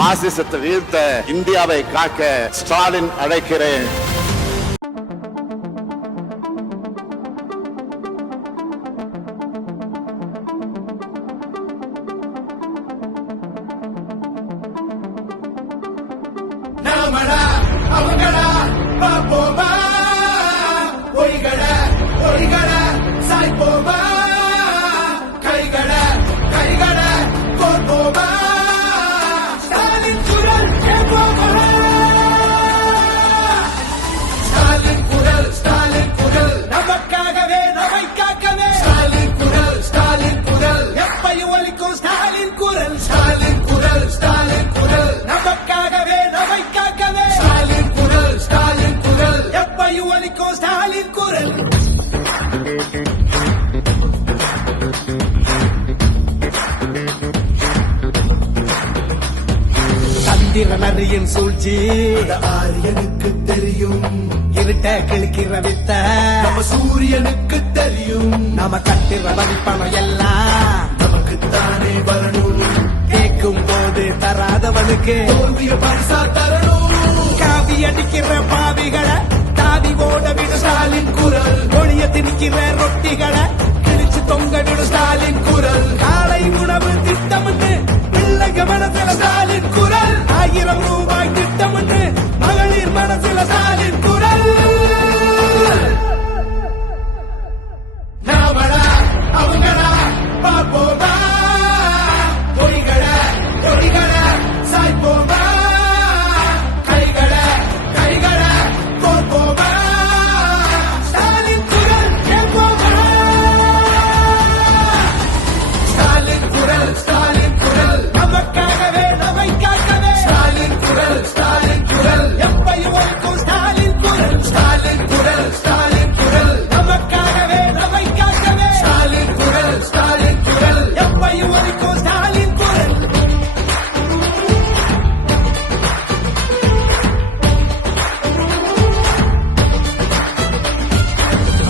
பாசிசத்தை வீழ்த்த இந்தியாவை காக்க ஸ்டாலின் அழைக்கிறேன். சந்திரனரியின் சூழ்ச்சி. ஆரியனுக்கு தெரியும். இருட்ட கிழக்கிற வித்த. நம்ம சூரியனுக்கு தெரியும். நாம கட்டுற வரிப்பணம் எல்லாம். நமக்குத்தானே வரணும். கேட்கும் போது தராதவனுக்கு. தோல்விய பரிசா தரணும். காவி அடிக்கிற பாவிகளை தாவி ஓட விடு ஸ்டாலின் குரல். ஒளிய திணிக்கிற ரொட்டிகளை கிழிச்சு தொங்க விடு ஸ்டாலின்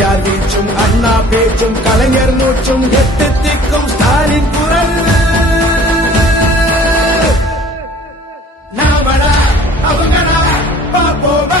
பெரியார் வீச்சும் அண்ணா பேச்சும் கலைஞர் மூச்சும் எட்டு திக்கும் ஸ்டாலின் குரல். நாமடா அவங்கடா பாப்போமா